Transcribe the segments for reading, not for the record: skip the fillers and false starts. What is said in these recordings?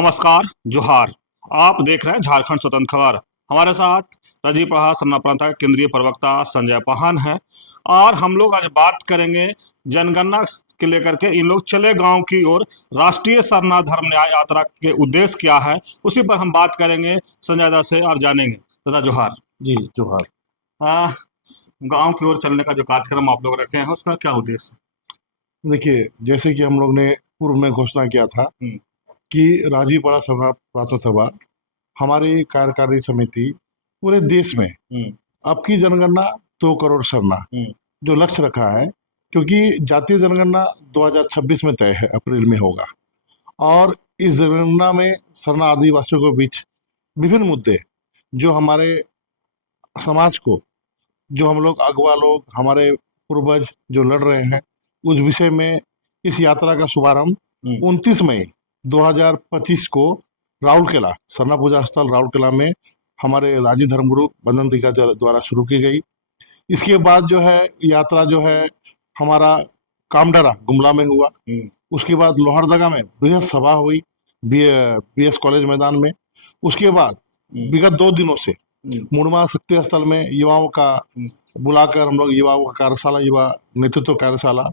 नमस्कार, जोहार। आप देख रहे हैं झारखंड स्वतंत्र खबर। हमारे साथ राजीव प्रहार सरना प्रांत के केंद्रीय प्रवक्ता संजय पाहन है और हम लोग आज बात करेंगे जनगणना के लेकर के। इन लोग चले गांव की ओर राष्ट्रीय सरना धर्म न्याय यात्रा के उद्देश्य क्या है, उसी पर हम बात करेंगे संजय दा से और जानेंगे। दादा जोहार। जी जोहार। आ, गांव की ओर चलने का जो कार्यक्रम आप लोग रखे हैं उसका क्या उद्देश्य? देखिए, जैसे कि हम लोग ने पूर्व में घोषणा किया था कि राजीवपाड़ा सरना प्रांत सभा हमारी कार्यकारिणी समिति पूरे देश में अब की जनगणना 2 करोड़ सरना जो लक्ष्य रखा है, क्योंकि जातीय जनगणना 2026 में तय है, अप्रैल में होगा। और इस जनगणना में सरना आदिवासियों के बीच विभिन्न मुद्दे जो हमारे समाज को, जो हम लोग अगवा लोग, हमारे पूर्वज जो लड़ रहे हैं, उस विषय में इस यात्रा का शुभारंभ 29 मई 2025 को राउरकेला सरना पूजा स्थल राउरकेला में हमारे राजी धर्मगुरु बंधन टीका द्वारा शुरू की गई। इसके बाद जो है यात्रा जो है हमारा कामडरा गुमला में हुआ। उसके बाद लोहरदगा में बृहद सभा हुई BS कॉलेज मैदान में। उसके बाद विगत 2 दिनों से मुड़मा शक्ति स्थल में युवाओं का बुलाकर हम लोग युवाओं का कार्यशाला, युवा नेतृत्व कार्यशाला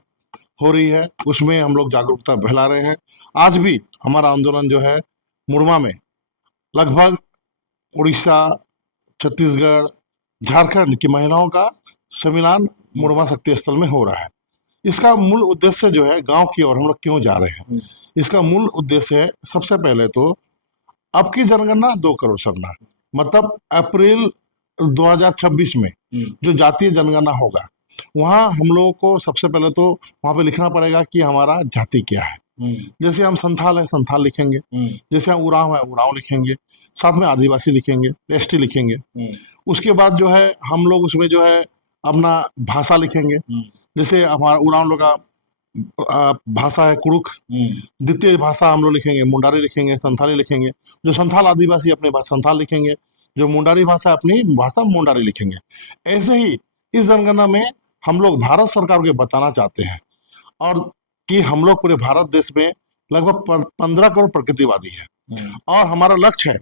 हो रही है, उसमें हम लोग जागरूकता फैला रहे हैं। आज भी हमारा आंदोलन जो है मुड़मा में लगभग उड़ीसा, छत्तीसगढ़, झारखंड की महिलाओं का सम्मेलन मुड़मा शक्ति स्थल में हो रहा है। इसका मूल उद्देश्य जो है, गांव की ओर हम लोग क्यों जा रहे हैं, इसका मूल उद्देश्य है सबसे पहले तो अब की जनगणना 2 करोड़ सरना, मतलब अप्रैल 2026 में जो जातीय जनगणना होगा, वहाँ हम लोगों को सबसे पहले तो वहाँ पे लिखना पड़ेगा कि हमारा जाति क्या है। जैसे हम संथाल है, संथाल लिखेंगे। जैसे हम उरांव है, उरांव लिखेंगे। साथ में आदिवासी लिखेंगे, ST लिखेंगे। उसके बाद जो है हम लोग उसमें जो है अपना भाषा लिखेंगे। जैसे हमारा उरांव लोग का भाषा है कुड़ुक, द्वितीय भाषा हम लोग लिखेंगे, मुंडारी लिखेंगे, संथाली लिखेंगे। जो संथाल आदिवासी अपने संथाल लिखेंगे, जो मुंडारी भाषा अपनी भाषा मुंडारी लिखेंगे। ऐसे ही इस जनगणना में हम लोग भारत सरकार को बताना चाहते हैं और कि हम लोग पूरे भारत देश में लगभग 15 करोड़ प्रकृतिवादी है और हमारा लक्ष्य है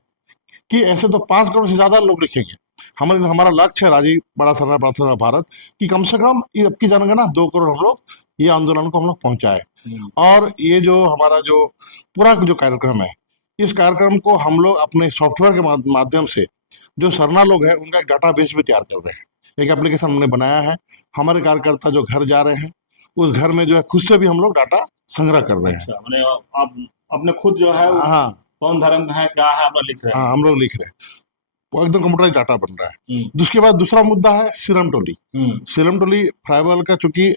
कि ऐसे तो 5 करोड़ से ज्यादा लोग लिखेंगे। हमारा लक्ष्य है राजीवपाड़ा सरना प्रांत सभा भारत कि कम से कम अब की जनगणना 2 करोड़ हम लोग ये आंदोलन को हम लोग पहुंचाए। और ये जो हमारा जो पूरा जो कार्यक्रम है, इस कार्यक्रम को हम लोग अपने सॉफ्टवेयर के माध्यम से जो सरना लोग हैं उनका एक डाटाबेस भी तैयार कर रहे हैं। एक एप्लीकेशन हमने बनाया है। हमारे कार्यकर्ता जो घर जा रहे हैं, उस घर में जो है खुद से भी हम लोग डाटा संग्रह कर रहे हैं। अच्छा, मैंने आप अपने खुद जो है हाँ, कौन धर्म है क्या है अपना लिख रहे हैं? हाँ, हम लोग लिख रहे हैं। वो एकदम कंप्यूटराइज डाटा बन रहा है। उसके बाद दूसरा मुद्दा है सीरम टोली। सीरम टोली फ्लाईओवर का चूंकि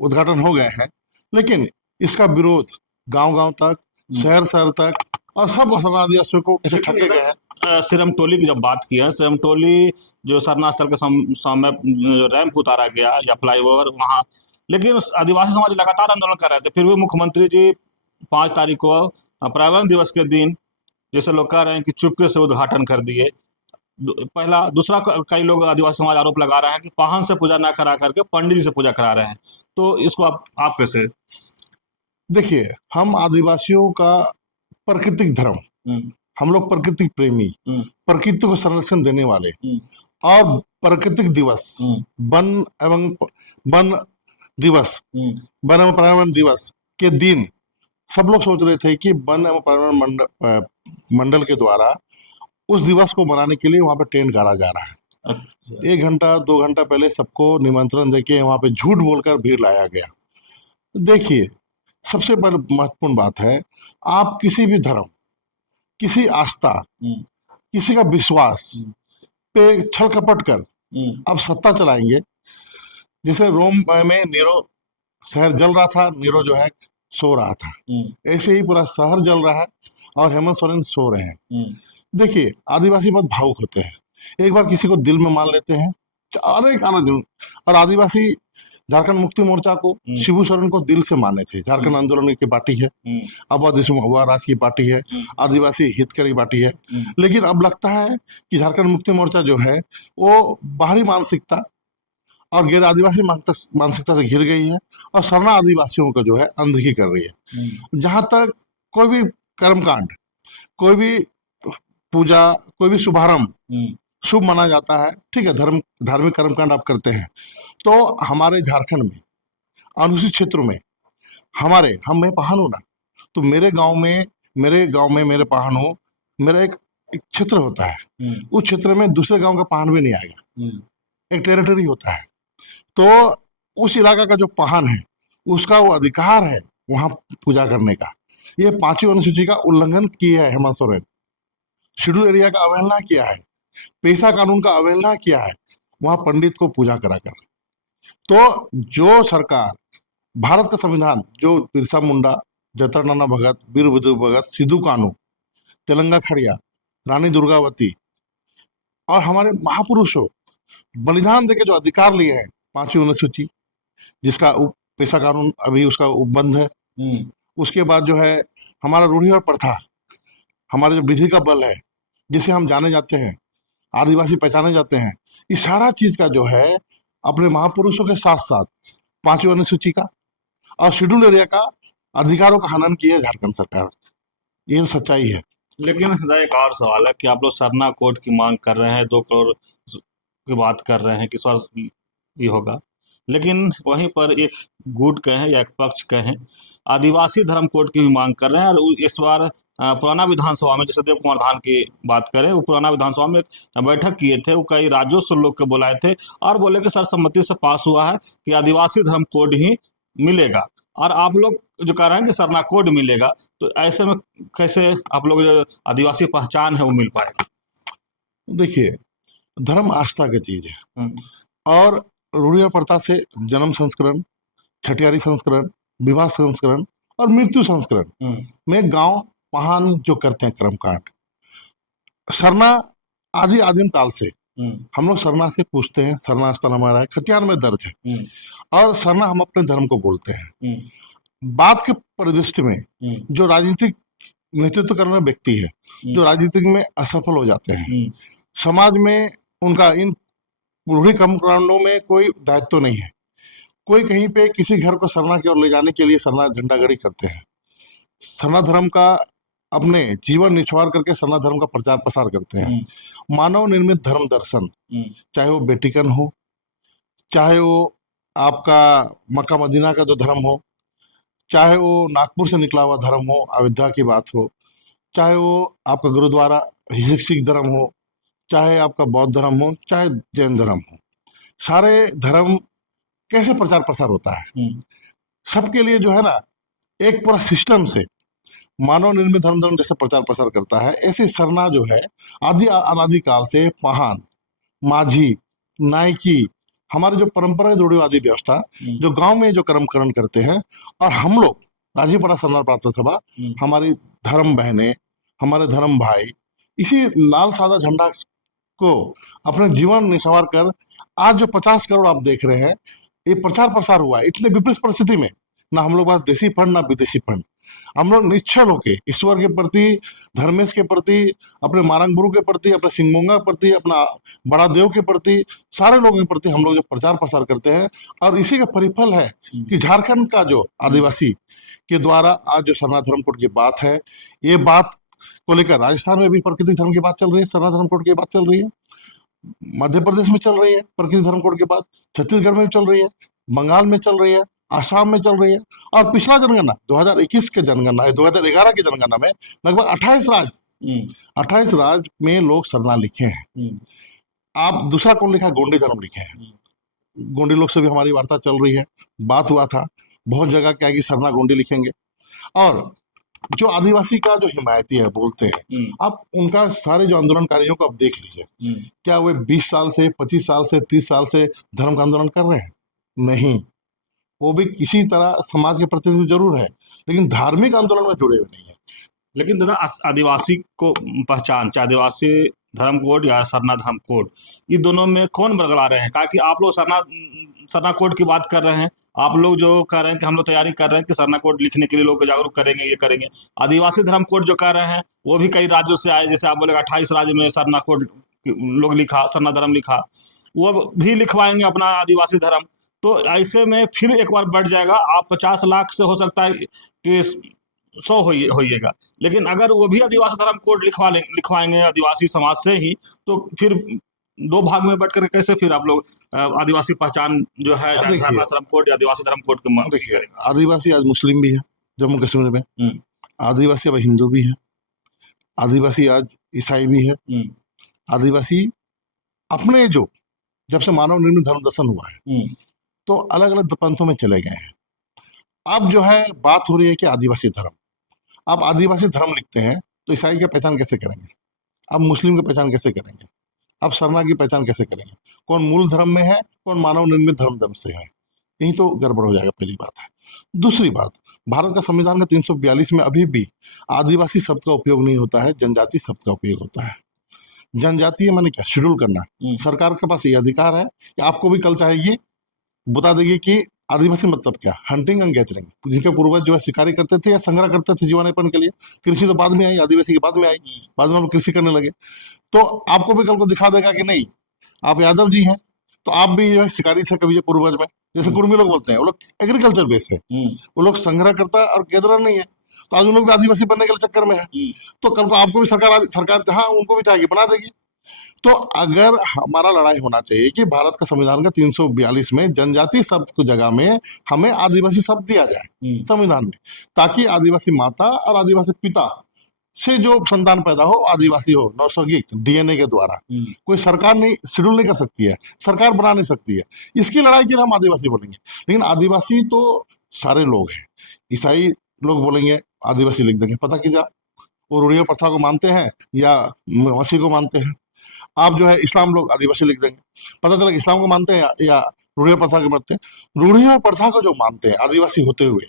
उद्घाटन हो गया है, लेकिन इसका विरोध गांव-गांव तक, शहर तक और सब सरना आदिवासियों को कैसे ठगे गए हैं। सिरम टोली की जब बात की है, सिरम टोली जो सरना स्थल के सामने जो रैंप उतारा गया या फ्लाईओवर वहाँ, लेकिन आदिवासी समाज लगातार आंदोलन कर रहे थे। फिर भी मुख्यमंत्री जी 5 तारीख को पर्यावरण दिवस के दिन, जैसे लोग कह रहे हैं कि चुपके से उद्घाटन कर दिए। पहला दूसरा, कई लोग आदिवासी समाज आरोप लगा रहे हैं कि पाहन से पूजा ना करा करके पंडित जी से पूजा करा रहे हैं। तो इसको आप कैसे? देखिए, हम आदिवासियों का प्राकृतिक धर्म, हम लोग प्रकृति प्रेमी, प्रकृति को संरक्षण देने वाले और प्राकृतिक दिवस, वन एवं वन दिवस, वन एवं पर्यावरण दिवस के दिन सब लोग सोच रहे थे कि वन एवं पर्यावरण मंडल के द्वारा उस दिवस को मनाने के लिए वहां पे टेंट गाड़ा जा रहा है। 1 घंटा 2 घंटा पहले सबको निमंत्रण देके वहां पे झूठ बोलकर भीड़ लाया गया। देखिए, सबसे बड़ी महत्वपूर्ण बात है, आप किसी भी धर्म, किसी आस्था, किसी का विश्वास पे छल कपट कर अब सत्ता चलाएंगे। जैसे रोम में नीरो शहर जल रहा था, नीरो जो है सो रहा था, ऐसे ही पूरा शहर जल रहा है और हेमंत सोरेन सो रहे हैं। देखिए, आदिवासी बहुत भावुक होते हैं, एक बार किसी को दिल में मान लेते हैं, अनेक आना दिन। और आदिवासी झारखंड मुक्ति मोर्चा को शिबू सोरेन को दिल से माने थे। झारखंड आंदोलन की पार्टी है, अवध हुआ राज की पार्टी है, आदिवासी हितकारी पार्टी है। लेकिन अब लगता है कि झारखंड मुक्ति मोर्चा जो है वो बाहरी मानसिकता और गैर आदिवासी मानसिकता से घिर गई है और सरना आदिवासियों को जो है अनदेखी कर रही है। जहां तक कोई भी कर्मकांड कोई भी पूजा, कोई भी शुभारंभ शुभ माना जाता है, ठीक है, धार्मिक कर्मकांड आप करते हैं। तो हमारे झारखंड में अनुसूचित क्षेत्रों में मैं पहाड़ हूँ ना, तो मेरे गांव में मेरे पहाड़ हो, मेरा एक क्षेत्र होता है। उस क्षेत्र में दूसरे गांव का पहाड़ भी नहीं आएगा, एक टेरिटरी होता है। तो उस इलाका का जो पहाड़ है, उसका वो अधिकार है वहां पूजा करने का। ये 5वीं अनुसूची का उल्लंघन किया है हेमंत सोरेन, शेड्यूल एरिया का अवहेलना किया है, पेशा कानून का अवहेलना किया है, वहां पंडित को पूजा कराकर। तो जो सरकार, भारत का संविधान जो बिरसा मुंडा, जतर नाना भगत, वीर बुद्धू भगत, सिद्धू कानू, तेलंगा खड़िया, रानी दुर्गावती और हमारे महापुरुषों बलिदान देके जो अधिकार लिए हैं, 5वीं अनुसूची जिसका पेशा कानून अभी उसका उपबंध है, उसके बाद जो है हमारा रूढ़ी और प्रथा, हमारा जो विधि का बल है, जिसे हम जाने जाते हैं, आदिवासी पहचाने जाते हैं, इस सारा चीज का जो है अपने महापुरुषों के साथ साथ 5वीं अनुसूची का और शेड्यूल एरिया का अधिकारों का हनन की है झारखंड सरकार। ये सच्चाई है। लेकिन एक और सवाल है कि आप लोग सरना कोड की मांग कर रहे हैं, 2 करोड़ की बात कर रहे हैं कि इस बार ये होगा, लेकिन वहीं पर एक गुट कहें या एक पक्ष कहें, आदिवासी धर्म कोड की भी मांग कर रहे हैं। और इस बार पुराना विधानसभा में, जैसे देव कुमार धान की बात करें, वो पुराना विधानसभा में एक बैठक किए थे, वो कई राज्यों से लोग के बुलाए थे और बोले कि सर्वसम्मति से पास हुआ है कि आदिवासी धर्म कोड ही मिलेगा। और आप लोग जो कह रहे हैं कि सरना कोड मिलेगा, तो ऐसे में कैसे आप लोग जो आदिवासी पहचान है वो मिल पाएगी? देखिए, धर्म आस्था की चीज है और रूढ़ी और प्रथा से जन्म संस्करण, छठियारी संस्करण, विवाह संस्करण और मृत्यु संस्करण में गांव पहान जो करते हैं कर्मकांड, सरना आदिम काल से हम लोग सरना से पूछते हैं, सरना स्थल हमारा है, खतियान में दर्ज है और सरना हम अपने धर्म को बोलते हैं। बात के परिदृष्टि में जो राजनीतिक नेतृत्व करने वाला व्यक्ति है, जो राजनीतिक में असफल हो जाते हैं, समाज में उनका इन रूढ़ी कर्मकांडों में कोई दायित्व नहीं है। कोई कहीं पे किसी घर को सरना की ओर ले जाने के लिए सरना झंडागड़ी करते हैं, सरना धर्म का अपने जीवन निछावर करके सरना धर्म का प्रचार प्रसार करते हैं। मानव निर्मित धर्म दर्शन, चाहे वो वेटिकन हो, चाहे वो आपका मक्का मदीना का जो धर्म हो, चाहे वो नागपुर से निकला हुआ धर्म हो, अयोध्या की बात हो, चाहे वो आपका गुरुद्वारा सिख धर्म हो, चाहे आपका बौद्ध धर्म हो, चाहे जैन धर्म हो, सारे धर्म कैसे प्रचार प्रसार होता है, सबके लिए जो है ना एक पूरा सिस्टम से मानव निर्मित धर्म जैसे प्रचार प्रसार करता है, ऐसे सरना जो है अनादि काल से पहान, माझी, नायकी, हमारे जो परंपरा रूढ़िवादी व्यवस्था जो गांव में जो कर्मकरण करते हैं, और हम लोग राजीपरा सरना प्रार्थना सभा, हमारी धर्म बहनें, हमारे धर्म भाई इसी लाल सादा झंडा को अपने जीवन निछावर कर आज जो 50 करोड़ आप देख रहे हैं, ये प्रचार प्रसार हुआ है। इतने विपरीत परिस्थिति में ना हम लोग पास देशी फंड ना विदेशी फंड, हम लोग निश्चल होके ईश्वर के प्रति, धर्मेश के प्रति, अपने मारंग गुरु के प्रति, अपने सिंगमोंगा के प्रति, अपना बड़ा देव के प्रति, सारे लोगों के प्रति हम लोग जो प्रचार प्रसार करते हैं, और इसी का परिफल है कि झारखंड का जो आदिवासी के द्वारा आज जो सरना धर्म कोड की बात है, ये बात को लेकर राजस्थान में भी प्राकृतिक धर्म की बात चल रही है, सरना धर्म कोड की बात चल रही है, मध्य प्रदेश में चल रही है प्राकृतिक धर्म कोड की बात, छत्तीसगढ़ में चल रही है, बंगाल में चल रही है, आसाम में चल रही है, और पिछला जनगणना 2021 के जनगणना है, 2011 की जनगणना में लगभग 28 राज्य में लोग सरना लिखे हैं। आप दूसरा कौन लिखा? गोंडी धर्म लिखे हैं। गोंडी लोग से भी हमारी वार्ता चल रही है, बात हुआ था, बहुत जगह क्या कि सरना गोंडी लिखेंगे। और जो आदिवासी का जो हिमायती है बोलते हैं, आप उनका सारे जो आंदोलनकारियों को आप देख लीजिए, क्या वे 20 साल से, 25 साल से, 30 साल से धर्म का आंदोलन कर रहे हैं? नहीं, वो भी किसी तरह समाज के प्रतिनिधि जरूर है, लेकिन धार्मिक आंदोलन में जुड़े हुए नहीं है। लेकिन दादा, आदिवासी को पहचान, चाहे आदिवासी धर्म कोड या सरना धर्म कोड, ये दोनों में कौन बरकरार रहे हैं? कि आप लोग सरना कोड की बात कर रहे हैं, आप लोग जो कह रहे हैं कि हम लोग तैयारी कर रहे हैं कि सरना कोड लिखने के लिए लोग जागरूक करेंगे, ये करेंगे। आदिवासी धर्म कोड जो कह रहे हैं वो भी कई राज्यों से आए, जैसे आप बोलेगा 28 राज्य में सरना कोड लोग लिखा, सरना धर्म लिखा, वो भी लिखवाएंगे अपना आदिवासी धर्म। तो ऐसे में फिर एक बार बढ़ जाएगा। आप 50 लाख से हो सकता है कि 100 होइएगा। लेकिन अगर वो भी आदिवासी धर्म कोड लिखवाएंगे आदिवासी समाज से ही, तो फिर दो भाग में बट कर कैसे फिर आप लोग आदिवासी पहचान जो है अब चाहे देखिए धर्म धर्म कोड या आदिवासी धर्म कोड के देखिए आदिवासी आज मुस्लिम भी है जम्मू कश्मीर में, हम्म, आदिवासी अब हिंदू भी है, आदिवासी आज ईसाई भी है, हम्म, आदिवासी अपने जो जब से मानव निर्मित धर्म दर्शन हुआ है हम्म, तो अलग अलग पंथों में चले गए हैं। अब जो है बात हो रही है कि आदिवासी धर्म, आप आदिवासी धर्म लिखते हैं तो ईसाई की पहचान कैसे करेंगे, आप मुस्लिम की पहचान कैसे करेंगे, आप सरना की पहचान कैसे करेंगे, कौन मूल धर्म में है कौन मानव निर्मित धर्म से है, यही तो गड़बड़ हो जाएगा, पहली बात है। दूसरी बात, भारत का संविधान का 342 में अभी भी आदिवासी शब्द का उपयोग नहीं होता है, जनजाति शब्द का उपयोग होता है। जनजातीय माने क्या, शेड्यूल करना। सरकार के पास ये अधिकार है कि आपको भी कल चाहेगी बता देगी कि आदिवासी मतलब क्या, हंटिंग एंड गैदरिंग। जिनके पूर्वज जो है शिकारी करते थे या संग्रह करते थे जीवनयापन के लिए, कृषि तो बाद में आई, आदिवासी के बाद में आई, बाद में हम लोग कृषि करने लगे। तो आपको भी कल को दिखा देगा कि नहीं आप यादव जी हैं तो आप भी जो है शिकारी थे कभी पूर्वज में, जैसे कुर्मी लोग बोलते हैं, वो लोग एग्रीकल्चर बेस है, वो लोग संग्रह करता है और गैदरर नहीं है, तो आज उन लोग भी आदिवासी बनने के चक्कर में है। तो कल को आपको भी सरकार जहाँ उनको भी चाहेगी बना देगी। तो अगर हमारा लड़ाई होना चाहिए कि भारत का संविधान का 342 में जनजाति शब्द की जगह में हमें आदिवासी शब्द दिया जाए संविधान में, ताकि आदिवासी माता और आदिवासी पिता से जो संतान पैदा हो आदिवासी हो, नैसर्गिक डीएनए के द्वारा। कोई सरकार नहीं शेड्यूल नहीं कर सकती है, सरकार बना नहीं सकती है, इसकी लड़ाई के लिए हम आदिवासी बोलेंगे। लेकिन आदिवासी तो सारे लोग हैं, ईसाई लोग बोलेंगे आदिवासी लिख देंगे, पता कीजिए वो रूढ़िया प्रथा को मानते हैं या मसीह को मानते हैं। आप जो है इस्लाम लोग आदिवासी लिख देंगे, पता चला इस्लाम को मानते हैं या रूढ़िया प्रथा को मानते हैं। रूढ़िया प्रथा को जो मानते हैं आदिवासी होते हुए,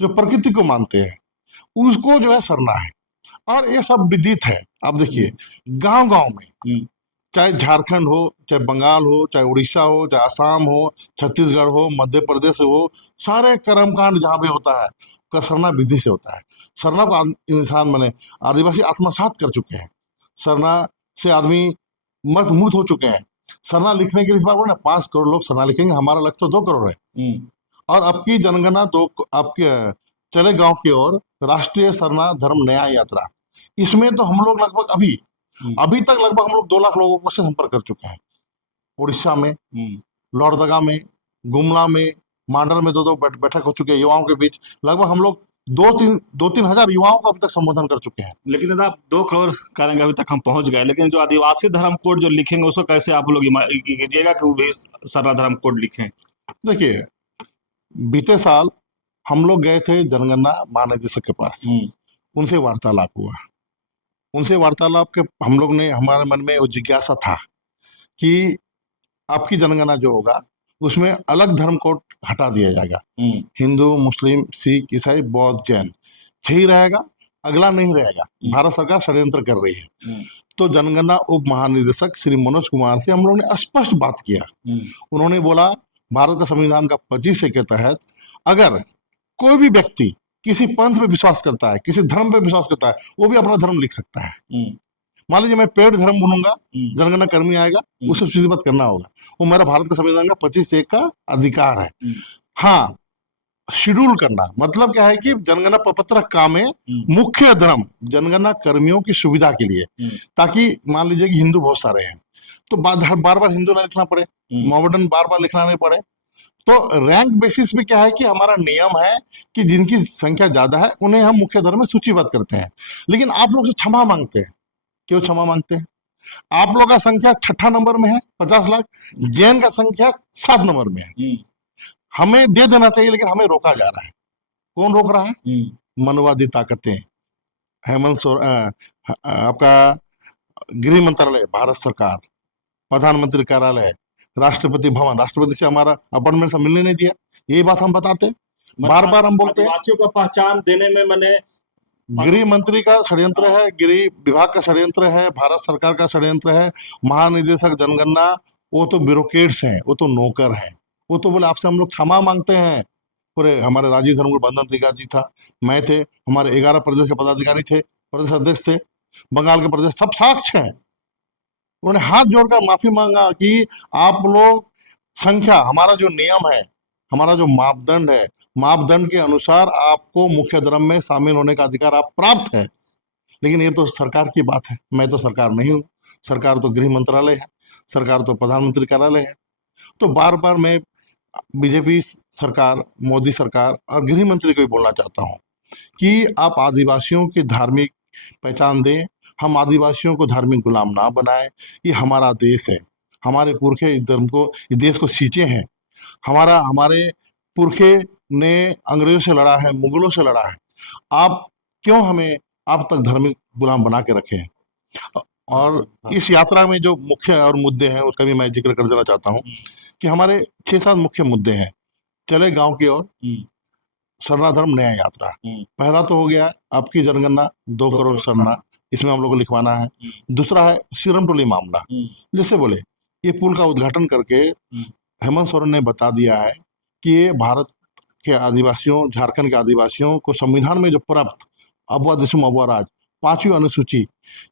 जो प्रकृति को मानते हैं, उसको जो है सरना है। और ये सब विदित है। आप देखिए गांव गांव में, चाहे झारखंड हो, चाहे बंगाल हो, चाहे उड़ीसा हो, चाहे आसाम हो, छत्तीसगढ़ हो, मध्य प्रदेश हो, सारे कर्मकांड जहाँ पे होता है उसका सरना विधि से होता है। सरना को इंसान माने आदिवासी आत्मसात कर चुके हैं, सरना से आदमी मत मुक्त हो चुके हैं। सरना लिखने के लिए इस बार बोले ना 5 करोड़ लोग सरना लिखेंगे, हमारा लक्ष्य तो 2 करोड़ है। और अब की जनगणना आपके चले गांव की ओर राष्ट्रीय सरना धर्म न्याय यात्रा, इसमें तो हम लोग लगभग अभी तक लगभग हम लोग 2 लाख लोगों से संपर्क कर चुके हैं। उड़ीसा में, लोहरदगा में, गुमला में, मांडर में 2 बैठक हो चुकी है युवाओं के बीच, लगभग हम लोग 2-3 हजार युवाओं को अभी तक संबोधन कर चुके हैं। लेकिन दादा आप 2 करोड़ करेंगे अभी तक हम पहुंच गए, लेकिन जो आदिवासी धर्म कोड जो लिखेंगे उसको कैसे आप लोग कीजिएगा कि वो भी सरना धर्म कोड लिखें? देखिए बीते साल हम लोग गए थे जनगणना महानिदेशक के पास, उनसे वार्तालाप हुआ। उनसे वार्तालाप के हम लोग ने, हमारे मन में वो जिज्ञासा था कि आपकी जनगणना जो होगा उसमें अलग धर्म कोड हटा दिया जाएगा, हिंदू, मुस्लिम, सिख, ईसाई, बौद्ध, जैन 6 ही रहेगा, अगला नहीं रहेगा। भारत सरकार षड्यंत्र कर रही है। तो जनगणना उप महानिदेशक श्री मनोज कुमार से हम लोग ने स्पष्ट बात किया। उन्होंने बोला भारत का संविधान का 25 के तहत अगर कोई भी व्यक्ति किसी पंथ पे विश्वास करता है, किसी धर्म पे विश्वास करता है, वो भी अपना धर्म लिख सकता है। मान लीजिए मैं पेड़ धर्म बनूंगा, जनगणना कर्मी आएगा, उसे सूचीबद्ध करना होगा, वो मेरा भारत का संविधान का 25 का अधिकार है। हाँ, शेड्यूल करना मतलब क्या है कि जनगणना प्रपत्र का में मुख्य धर्म जनगणना कर्मियों की सुविधा के लिए, ताकि मान लीजिए कि हिंदू बहुत सारे हैं तो बार बार हिंदू ना लिखना पड़े, मोहम्मदन बार बार लिखना नहीं पड़े। तो रैंक बेसिस पे क्या है कि हमारा नियम है कि जिनकी संख्या ज्यादा है उन्हें हम मुख्य धर्म में सूचीबद्ध करते हैं। लेकिन आप लोग से क्षमा मांगते हैं। क्यों क्षमा मांगते हैं? आप लोग का संख्या 6ठा नंबर में है 50 लाख, जैन का संख्या 7 नंबर में है। हमें दे देना चाहिए लेकिन हमें रोका जा रहा है। कौन रोक रहा है? मनवादी ताकतें, हेमंत आपका गृह मंत्रालय, भारत सरकार, प्रधानमंत्री कार्यालय, राष्ट्रपति भवन, राष्ट्रपति से हमारा अपॉइंटमेंट से मिलने नहीं दिया। यही बात हम बताते, बार बार हम बोलते हैं। आदिवासियों को पहचान देने में मैंने गृह मंत्री का षड्यंत्र है, गृह विभाग का षड्यंत्र है, भारत सरकार का षड्यंत्र है। महानिदेशक जनगणना वो तो ब्यूरोक्रेट्स हैं, वो तो नौकर हैं। वो तो बोले आपसे हम लोग क्षमा मांगते हैं। पूरे हमारे राजीव धर्मगुरु बंधन त्रिकाल जी था, मैं थे, हमारे 11 प्रदेश के पदाधिकारी थे, प्रदेश अध्यक्ष थे, बंगाल के प्रदेश, सब साक्ष्य हैं। उन्होंने हाथ जोड़कर माफी मांगा कि आप लोग संख्या, हमारा जो नियम है, हमारा जो मापदंड है, मापदंड के अनुसार आपको मुख्य धर्म में शामिल होने का अधिकार आप प्राप्त है। लेकिन ये तो सरकार की बात है, मैं तो सरकार नहीं हूँ। सरकार तो गृह मंत्रालय है, सरकार तो प्रधानमंत्री कार्यालय है। तो बार बार मैं बीजेपी सरकार, मोदी सरकार और गृह मंत्री को भी बोलना चाहता हूँ कि आप आदिवासियों की धार्मिक पहचान दें, हम आदिवासियों को धार्मिक गुलाम ना बनाएं। ये हमारा देश है, हमारे पुरखे इस धर्म को, इस देश को सींचे हैं। हमारे पुरखे ने अंग्रेजों से लड़ा है, मुगलों से लड़ा है। आप क्यों हमें आप तक धार्मिक गुलाम बना के रखे हैं? और इस यात्रा में जो मुख्य और मुद्दे हैं उसका भी मैं जिक्र कर देना चाहता हूँ कि हमारे 6-7 मुख्य मुद्दे हैं। चले गांव की ओर, सरना धर्म नया यात्रा। पहला तो हो गया आपकी जनगणना 2 करोड़ सरना, इसमें हम लोग को लिखवाना है। दूसरा है सिरम टोली मामला। जैसे बोले ये पुल का उद्घाटन करके हेमंत सोरेन ने बता दिया है कि ये भारत के आदिवासियों, झारखंड के आदिवासियों को संविधान में जो प्राप्त अबुआ दिसुम अबुआ राज 5वीं अनुसूची,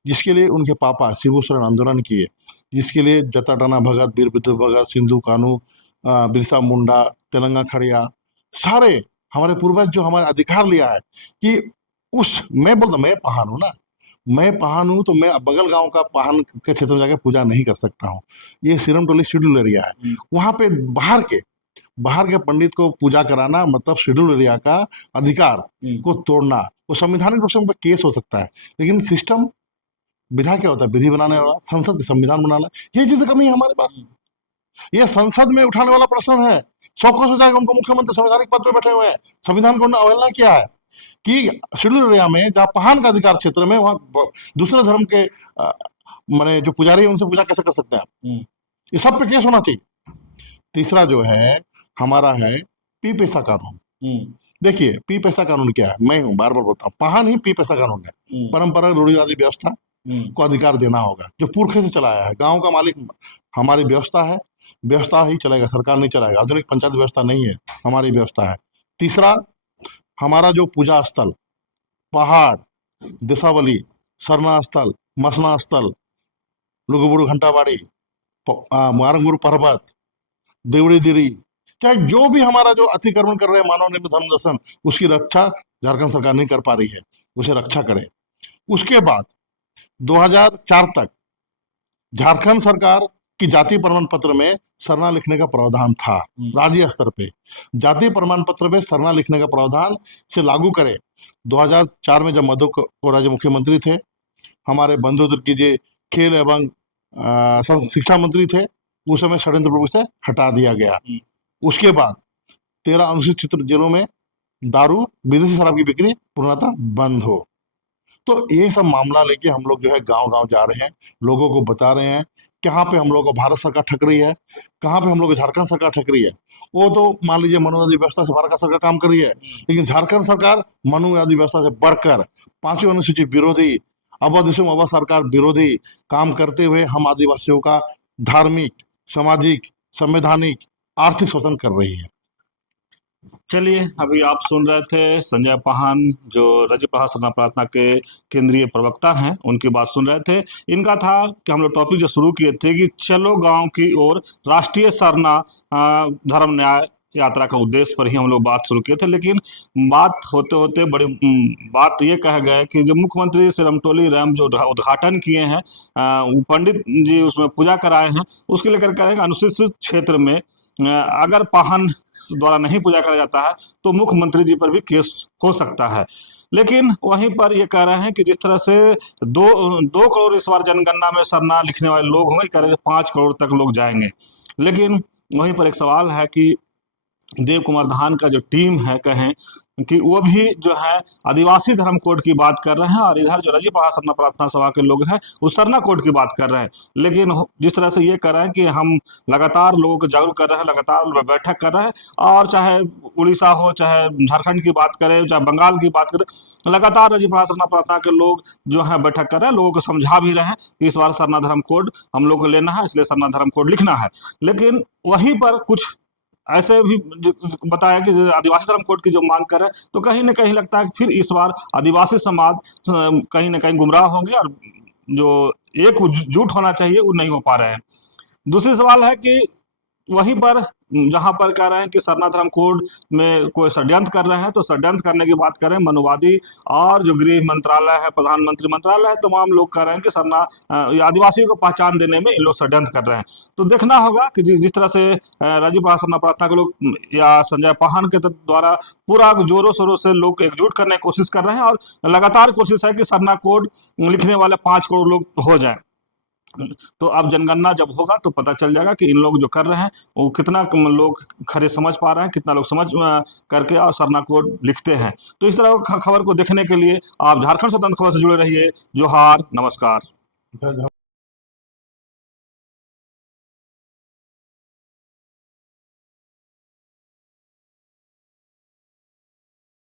जिसके लिए उनके पापा शिबू सोरेन आंदोलन किए, जिसके लिए जटाटाना भगत, वीर विद्रोह भगत, सिंधु कानू, बिरसा मुंडा, तेलंगा खड़िया, सारे हमारे पूर्वज जो हमारे अधिकार लिया है कि उस, मैं बोलता मैं पहान हूँ ना, मैं पहान हूँ तो मैं बगल गांव का पहान के क्षेत्र में जाकर पूजा नहीं कर सकता हूँ। ये सिरम टोली शेड्यूल एरिया है, वहां पे बाहर के पंडित को पूजा कराना मतलब शेड्यूल एरिया का अधिकार को तोड़ना। वो संवैधानिक रूप से उन पर केस हो सकता है, लेकिन सिस्टम, विधा क्या होता है, विधि बनाने वाला, संसद के संविधान बनाना, ये चीजें कमी है हमारे पास। ये संसद में उठाने वाला प्रश्न है। 100 कोस हो जाएगा, उनको मुख्यमंत्री संवैधानिक पद पे बैठे हुए हैं, संविधान को उन्होंने अवहेलना किया है कि शेड्यूल एरिया में जहाँ पहान का अधिकार क्षेत्र में वहाँ दूसरे धर्म के माने जो पुजारी है उनसे पूजा कैसे कर सकते हैं आप? ये सब पे केस होना चाहिए। तीसरा जो है हमारा है पी पैसा कानून। देखिए पी पैसा कानून क्या है, मैं हूँ बार बार बोलता हूँ, पहान ही पी पैसा कानून है। परंपरागत रूढ़िवादी व्यवस्था को अधिकार देना होगा, जो पुरखे से चलाया है। गांव का मालिक हमारी व्यवस्था है, व्यवस्था ही चलेगा, सरकार नहीं चलाएगा। आधुनिक पंचायत व्यवस्था नहीं है, हमारी व्यवस्था है। तीसरा, हमारा जो पूजा स्थल, पहाड़, दिशावली, सरना स्थल, मसना स्थल, लुगुबुरु घंटाबाड़ी, मारंगुरु पर्वत, देवड़ी दिरी, चाहे जो भी हमारा जो अतिक्रमण कर रहे हैं मानव निर्मित धर्म दर्शन, उसकी रक्षा झारखंड सरकार नहीं कर पा रही है, उसे रक्षा करे। उसके बाद 2004 तक झारखंड सरकार की जाति प्रमाण पत्र में सरना लिखने का प्रावधान था। राज्य स्तर पे जाति प्रमाण पत्र में सरना लिखने का प्रावधान से लागू करे। 2004 में जब मधु कोड़ा जी मुख्यमंत्री थे, हमारे बंधु तिर्की जी खेल एवं शिक्षा मंत्री थे, उस समय षड्यंत्र प्रभु से हटा दिया गया। उसके बाद 13 अनुसूचित जिलों में दारू, विदेशी शराब की बिक्री पूर्णतः बंद हो। तो ये सब मामला लेके हम लोग जो है गांव-गांव जा रहे हैं, लोगों को बता रहे हैं कहाँ पे हम लोगों को भारत सरकार ठग रही है, कहाँ पे हम लोग को झारखंड सरकार ठग रही है। वो तो मान लीजिए मनोवादी व्यवस्था से भारत सरकार काम कर रही है, लेकिन झारखंड सरकार मनोवादी व्यवस्था से बढ़कर 5वीं अनुसूची विरोधी, अबुआ दिसुम अबुआ सरकार विरोधी काम करते हुए हम आदिवासियों का धार्मिक, सामाजिक, संवैधानिक, आर्थिक शोषण कर रही है। चलिए, अभी आप सुन रहे थे संजय पाहन, जो राज्य प्रहार सरना प्रार्थना के केंद्रीय प्रवक्ता हैं, उनकी बात सुन रहे थे। इनका था कि हम लोग टॉपिक जो शुरू किए थे कि चलो गांव की ओर, राष्ट्रीय सरना धर्म न्याय यात्रा का उद्देश्य पर ही हम लोग बात शुरू किए थे। लेकिन बात होते होते बड़ी बात ये कह गए कि जो मुख्यमंत्री सिरमटोली रैम जो उद्घाटन किए हैं, वो पंडित जी उसमें पूजा कराए हैं, उसके लेकर कह रहे हैं अनुसूचित क्षेत्र में अगर पाहन द्वारा नहीं पूजा करा जाता है तो मुख्यमंत्री जी पर भी केस हो सकता है। लेकिन वहीं पर ये कह रहे हैं कि जिस तरह से 2 करोड़ इस बार जनगणना में सरना लिखने वाले लोग होंगे, कह रहे हैं 5 करोड़ तक लोग जाएंगे। लेकिन वहीं पर एक सवाल है कि देव कुमार धान का जो टीम है, कहें कि वो भी जो है आदिवासी धर्म कोड की बात कर रहे हैं, और इधर जो राज्य प्रहार सरना प्रार्थना सभा के लोग हैं वो सरना कोड की बात कर रहे हैं। लेकिन जिस तरह से ये कर रहे हैं कि हम लगातार लोगों को जागरूक कर रहे हैं, लगातार बैठक कर रहे हैं, और चाहे उड़ीसा हो, चाहे झारखंड की बात करें, चाहे बंगाल की बात करें, लगातार राज्य प्रहार सरना प्रार्थना के लोग जो है बैठक कर रहे हैं, लोगों को समझा भी रहे हैं कि इस बार सरना धर्म कोड हम लोग को लेना है, इसलिए सरना धर्म कोड लिखना है। लेकिन वहीं पर कुछ ऐसे भी बताया कि आदिवासी धर्म कोड की जो मांग कर रहे हैं, तो कहीं ना कहीं लगता है कि फिर इस बार आदिवासी समाज कहीं ना कहीं गुमराह होंगे, और जो एकजुट होना चाहिए वो नहीं हो पा रहे हैं। दूसरी सवाल है कि वहीं पर जहां पर कह रहे हैं कि सरना धर्म कोड में कोई षड्यंत्र कर रहे हैं, तो षड्यंत्र करने की बात करें, मनुवादी और जो गृह मंत्रालय है, प्रधानमंत्री मंत्रालय है, तमाम लोग कह रहे हैं कि या आदिवासियों को पहचान देने में इन लोग षड्यंत्र कर रहे हैं। तो देखना होगा कि जिस तरह से राजीव प्रताप सरना प्रार्थना के लोग या संजय पाहन के द्वारा पूरा जोरों शोरों से लोग एकजुट करने की कोशिश कर रहे हैं, और लगातार कोशिश है कि सरना कोड लिखने वाले 5 करोड़ लोग हो जाएं। तो अब जनगणना जब होगा तो पता चल जाएगा कि इन लोग जो कर रहे हैं वो कितना लोग खरे समझ पा रहे हैं, कितना लोग समझ करके और सरना कोड लिखते हैं। तो इस तरह खबर को देखने के लिए आप झारखंड स्वतंत्र खबर से जुड़े रहिए। जोहार, नमस्कार।